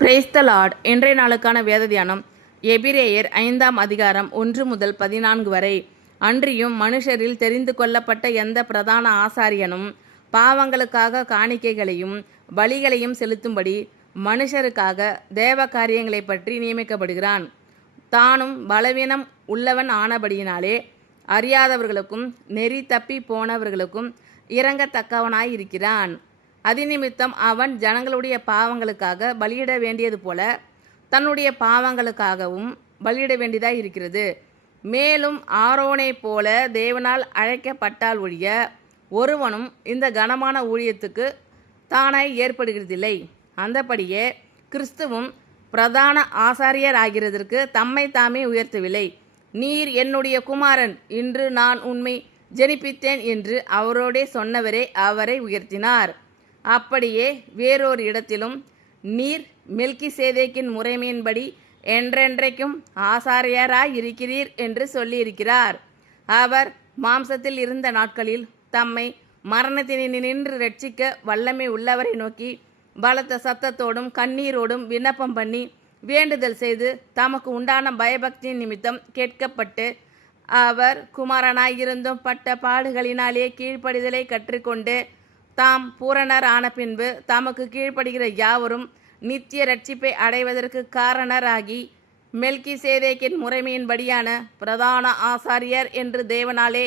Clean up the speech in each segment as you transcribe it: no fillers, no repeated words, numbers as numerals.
Praise the Lord. இன்றைய நாளுக்கான வேத தியானம் எபிரேயர் 5ஆம் அதிகாரம் 1 முதல் 14 வரை. அன்றியும் மனுஷரில் தெரிந்து கொள்ளப்பட்ட எந்த பிரதான ஆசாரியனும் பாவங்களுக்காக காணிக்கைகளையும் பலிகளையும் செலுத்தும்படி மனுஷருக்காக தேவ காரியங்களை பற்றி நியமிக்கப்படுகிறான். தானும் பலவீனம் உள்ளவன் ஆனபடியினாலே அறியாதவர்களுக்கும் நெறி தப்பி போனவர்களுக்கும் இரங்கத்தக்கவனாயிருக்கிறான். அதிநிமித்தம் அவன் ஜனங்களுடைய பாவங்களுக்காக பலியிட வேண்டியது போல தன்னுடைய பாவங்களுக்காகவும் பலியிட வேண்டியதாக இருக்கிறது. மேலும் ஆரோனை போல தேவனால் அழைக்கப்பட்டால் ஒழிய ஒருவனும் இந்த கனமான ஊழியத்துக்கு தானாய் ஏற்படுகிறதில்லை. அந்தபடியே கிறிஸ்துவும் பிரதான ஆசாரியர் ஆகிறதற்கு தம்மை தாமே உயர்த்தவில்லை. நீர் என்னுடைய குமாரன், இன்று நான் உம்மை ஜெனிப்பித்தேன் என்று அவரோடே சொன்னவரே அவரை உயர்த்தினார். அப்படியே வேறொரு இடத்திலும் நீர் மெல்கிசேதேக்கின் முறைமையின்படி என்றென்றைக்கும் ஆசாரியராய் இருக்கிறீர் என்று சொல்லியிருக்கிறார். அவர் மாம்சத்தில் இருந்த நாட்களில் தம்மை மரணத்தினின்று ரட்சிக்க வல்லமை உள்ளவரை நோக்கி பலத்த சத்தத்தோடும் கண்ணீரோடும் விண்ணப்பம் பண்ணி வேண்டுதல் செய்து தமக்கு உண்டான பயபக்தியின் நிமித்தம் கேட்கப்பட்டு அவர் குமாரனாயிருந்தும் பட்ட பாடுகளினாலே கீழ்ப்படிதலை கற்றுக்கொண்டு தாம் பூரணர் ஆன பின்பு தமக்கு கீழ்ப்படுகிற யாவரும் நித்திய ரட்சிப்பை அடைவதற்கு காரணராகி மெல்கிசேதேக்கின் முறைமையின்படியான பிரதான ஆசாரியர் என்று தேவனாலே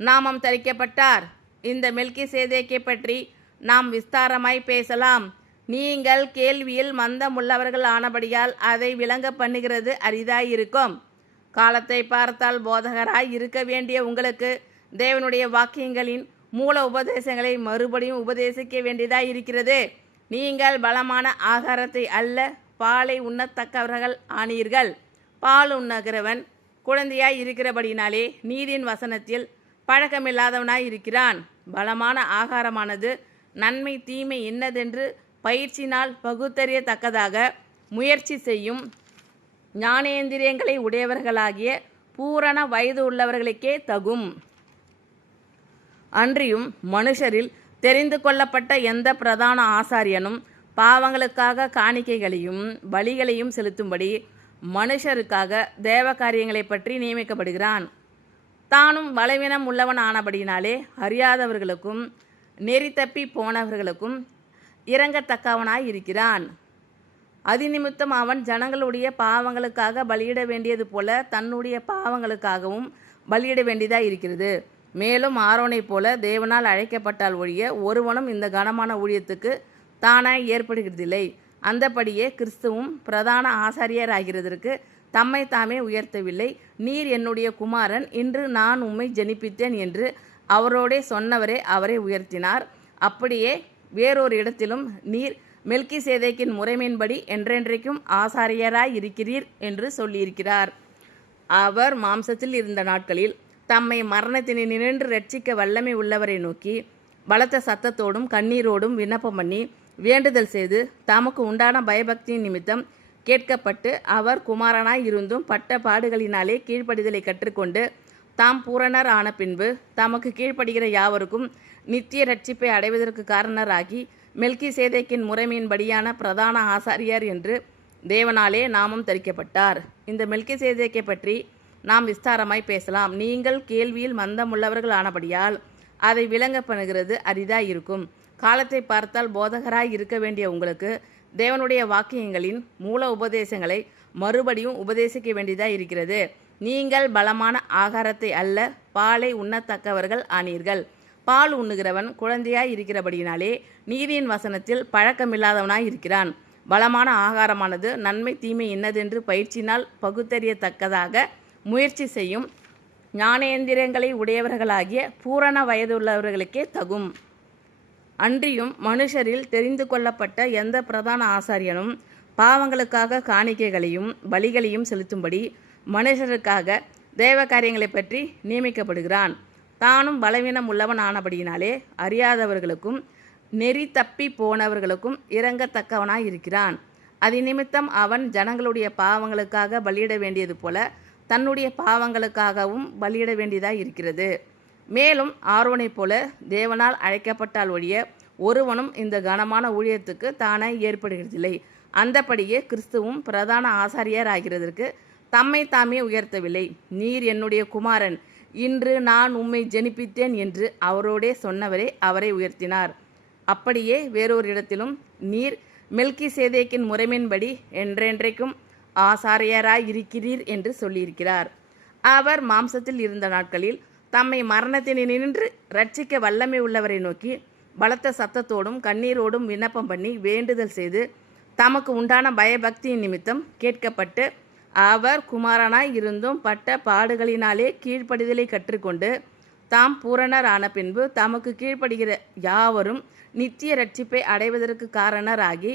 நாமம் தரிக்கப்பட்டார். இந்த மெல்கிசேதேக்கை பற்றி நாம் விஸ்தாரமாய் பேசலாம். நீங்கள் கேள்வியில் மந்தமுள்ளவர்கள் ஆனபடியால் அதை விளங்க பண்ணுகிறது அரிதாயிருக்கும். காலத்தை பார்த்தால் போதகராய் இருக்க வேண்டிய உங்களுக்கு தேவனுடைய வாக்கியங்களின் மூல உபதேசங்களை மறுபடியும் உபதேசிக்க வேண்டியதாக இருக்கிறது. நீங்கள் பலமான ஆகாரத்தை அல்ல பாலை உண்ணத்தக்கவர்கள் ஆனீர்கள். பால் உண்ணுகிறவன் குழந்தையாய் இருக்கிறபடினாலே நீதியின் வசனத்தில் பழக்கமில்லாதவனாய் இருக்கிறான். பலமான ஆகாரமானது நன்மை தீமை இன்னதென்று பயிற்சினால் பகுத்தறியத்தக்கதாக முயற்சி செய்யும் ஞானேந்திரியங்களை உடையவர்களாகிய பூரண வயது உள்ளவர்களுக்கே தகும். அன்றியும் மனுஷரில் தெரிந்து கொள்ளப்பட்ட எந்த பிரதான ஆசாரியனும் பாவங்களுக்காக காணிக்கைகளையும் பலிகளையும் செலுத்தும்படி மனுஷருக்காக தேவ காரியங்களை பற்றி நியமிக்கப்படுகிறான். தானும் பலவீனம் உள்ளவன் ஆனபடினாலே அறியாதவர்களுக்கும் நெறி தப்பி போனவர்களுக்கும் இரங்கத்தக்கவனாய் இருக்கிறான். அதிநிமித்தம் அவன் ஜனங்களுடைய பாவங்களுக்காக பலியிட வேண்டியது போல தன்னுடைய பாவங்களுக்காகவும் பலியிட வேண்டியதாக இருக்கிறது. மேலும் ஆரோனை போல தேவனால் அழைக்கப்பட்டால் ஒழிய ஒருவனும் இந்த கனமான ஊழியத்துக்கு தானாய் ஏற்படுகிறதில்லை. அந்தபடியே கிறிஸ்துவும் பிரதான ஆசாரியர் ஆகிறதற்கு தம்மை தாமே உயர்த்தவில்லை. நீர் என்னுடைய குமாரன், இன்று நான் உம்மை ஜெனிப்பித்தேன் என்று அவரோடே சொன்னவரே அவரை உயர்த்தினார். அப்படியே வேறொரு இடத்திலும் நீர் மெல்கிசேதேக்கின் முறைமையின்படி என்றென்றைக்கும் ஆசாரியராய் இருக்கிறீர் என்று சொல்லியிருக்கிறார். அவர் மாம்சத்தில் இருந்த நாட்களில் தம்மை மரணத்தினின்று ரட்சிக்க வல்லமை உள்ளவரை நோக்கி பலத்த சத்தத்தோடும் கண்ணீரோடும் விண்ணப்பம் பண்ணி வேண்டுதல் செய்து தமக்கு உண்டான பயபக்தியின் நிமித்தம் கேட்கப்பட்டு அவர் குமாரனாய் இருந்தும் பட்ட பாடுகளினாலே கீழ்ப்படிதலை கற்றுக்கொண்டு தாம் பூரணர் ஆன பின்பு தமக்கு கீழ்ப்படுகிற யாவருக்கும் நித்திய ரட்சிப்பை அடைவதற்கு காரணராகி மெல்கிசேதேக்கின் முறைமையின்படியான பிரதான ஆசாரியர் என்று தேவனாலே நாமம் தரிக்கப்பட்டார். இந்த மெல்கிசேதேக்கை பற்றி நாம் விஸ்தாரமாய் பேசலாம். நீங்கள் கேள்வியில் மந்தமுள்ளவர்கள் ஆனபடியால் அதை விளங்க பண்ணுகிறது அரிதாயிருக்கும். காலத்தை பார்த்தால் போதகராய் இருக்க வேண்டிய உங்களுக்கு தேவனுடைய வாக்கியங்களின் மூல உபதேசங்களை மறுபடியும் உபதேசிக்க வேண்டியதாக இருக்கிறது. நீங்கள் பலமான ஆகாரத்தை அல்ல பாலை உண்ணத்தக்கவர்கள் ஆனீர்கள். பால் உண்ணுகிறவன் குழந்தையாய் இருக்கிறபடியினாலே நீதியின் வசனத்தில் பழக்கமில்லாதவனாய் இருக்கிறான். பலமான ஆகாரமானது நன்மை தீமை இன்னதென்று பயிற்சினால் பகுத்தறியத்தக்கதாக முயற்சி செய்யும் ஞானேந்திரங்களை உடையவர்களாகிய பூரண வயதுள்ளவர்களுக்கே தகும். அன்றியும் மனுஷரில் தெரிந்து கொள்ளப்பட்ட எந்த பிரதான ஆசாரியனும் பாவங்களுக்காக காணிக்கைகளையும் பலிகளையும் செலுத்தும்படி மனுஷருக்காக தேவ காரியங்களை பற்றி நியமிக்கப்படுகிறான். தானும் பலவீனம் உள்ளவன் ஆனபடியினாலே அறியாதவர்களுக்கும் நெறி தப்பி போனவர்களுக்கும் இரங்கத்தக்கவனாய் இருக்கிறான். அதிநிமித்தம் அவன் ஜனங்களுடைய பாவங்களுக்காக பலியிட வேண்டியது போல தன்னுடைய பாவங்களுக்காகவும் பலியிட வேண்டியதாக இருக்கிறது. மேலும் ஆரோனை போல தேவனால் அழைக்கப்பட்டால் ஒழிய ஒருவனும் இந்த கனமான ஊழியத்துக்கு தானே ஏற்படுகிறதில்லை. அந்தபடியே கிறிஸ்துவும் பிரதான ஆசாரியர் ஆகிறதற்கு தம்மை தாமே உயர்த்தவில்லை. நீர் என்னுடைய குமாரன், இன்று நான் உம்மை ஜெனிப்பித்தேன் என்று அவரோடே சொன்னவரே அவரை உயர்த்தினார். அப்படியே வேறொரு இடத்திலும் நீர் மெல்கிசேதேக்கின் முறைமையின்படி என்றென்றைக்கும் ஆசாரியராய் இருக்கிறீர் என்று சொல்லியிருக்கிறார். அவர் மாம்சத்தில் இருந்த நாட்களில் தம்மை மரணத்தினின்று ரட்சிக்க வல்லமை உள்ளவரை நோக்கி பலத்த சத்தத்தோடும் கண்ணீரோடும் விண்ணப்பம் பண்ணி வேண்டுதல் செய்து தமக்கு உண்டான பயபக்தியின் நிமித்தம் கேட்கப்பட்டு அவர் குமாரனாய் இருந்தும் பட்ட பாடுகளினாலே கீழ்ப்படிதலை கற்றுக்கொண்டு தாம் பூரணர் ஆன பின்பு தமக்கு கீழ்ப்படுகிற யாவரும் நித்திய ரட்சிப்பை அடைவதற்கு காரணராகி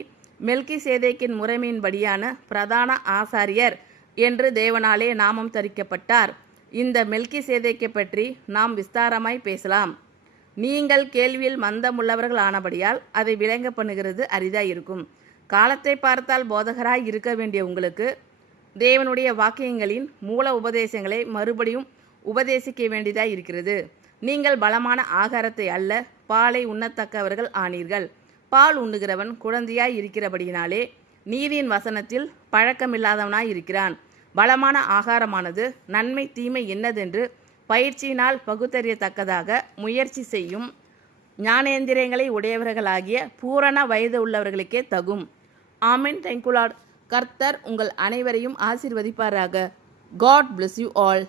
மெல்கிசேதேக்கின் முறைமையின்படியான பிரதான ஆசாரியர் என்று தேவனாலே நாமம் தரிக்கப்பட்டார். இந்த மெல்கிசேதேக்கை பற்றி நாம் விஸ்தாரமாய் பேசலாம். நீங்கள் கேள்வியில் மந்தமுள்ளவர்கள் ஆனபடியால் அதை விளங்க பண்ணுகிறது அரிதாய் இருக்கும். காலத்தை பார்த்தால் போதகராய் இருக்க வேண்டிய உங்களுக்கு தேவனுடைய வாக்கியங்களின் மூல உபதேசங்களை மறுபடியும் உபதேசிக்க வேண்டியதாய் இருக்கிறது. நீங்கள் பலமான ஆகாரத்தை அல்ல பாலை உண்ணத்தக்கவர்கள் ஆனீர்கள். பால் உண்ணுகிறவன் குழந்தையாய் இருக்கிறபடியினாலே நீதியின் வசனத்தில் பழக்கமில்லாதவனாய் இருக்கிறான். பலமான ஆகாரமானது நன்மை தீமை என்னதென்று பயிற்சியினால் பகுத்தறியத்தக்கதாக முயற்சி செய்யும் ஞானேந்திரியங்களை உடையவர்களாகிய பூரண வயது உள்ளவர்களுக்கே தகும். ஆமென். Thank you Lord. கர்த்தர் உங்கள் அனைவரையும் ஆசீர்வதிப்பாராக. God bless you all.